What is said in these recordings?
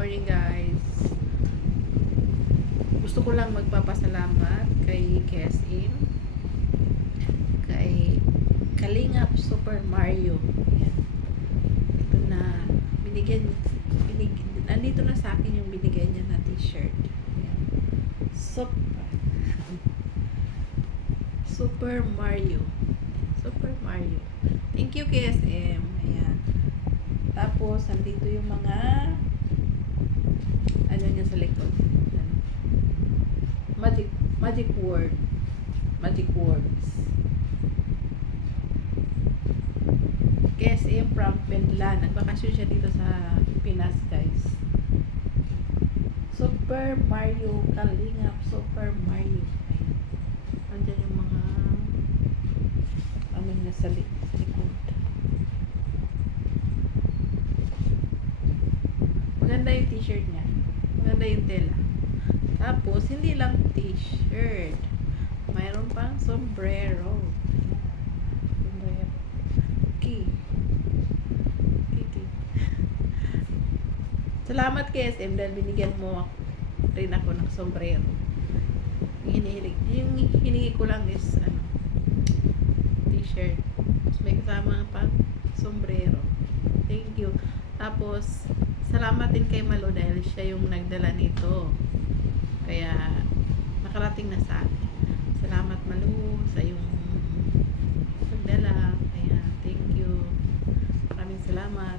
morning guys. Gusto ko lang magpapasalamat kay KSM, kay Kalingap Super Mario. Ayan. Ito na, nandito na sa akin yung binigay niya na t-shirt. Ayan. Super Mario. Super Mario. Thank you KSM. Ayan. Tapos, andito yung mga ano niya sa likod. Magic words. KSM from Penlan. Nagbakasyon siya dito sa Pinas, guys. Super Mario Kalingap. Super Mario. Ayan. Andyan yung mga ano niya sa likod. Maganda yung t-shirt niya. Maganda yung tela. Tapos, hindi lang t-shirt. Mayroon pang sombrero. Sombrero. Key. Salamat kay SM dahil binigyan mo rin ako ng sombrero. Yung hinihingi ko lang is t-shirt. Tapos may kasama pang sombrero. Thank you. Tapos, salamat din kay Malo dahil siya yung nagdala nito. Kaya, nakarating na sa akin. Salamat Malo sa yung nagdala. Kaya, thank you. Maraming salamat.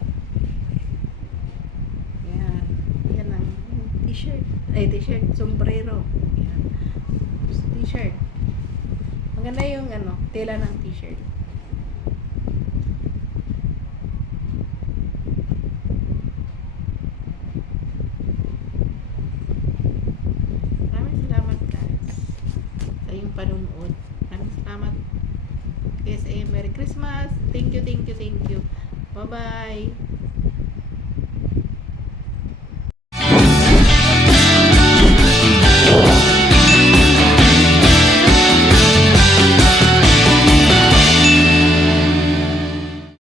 Yan. Yan ang t-shirt. T-shirt. Sombrero. Yan. T-shirt. Maganda yung tela ng t-shirt. Panunood. Maraming salamat. KSM. Merry Christmas. Thank you. Bye-bye.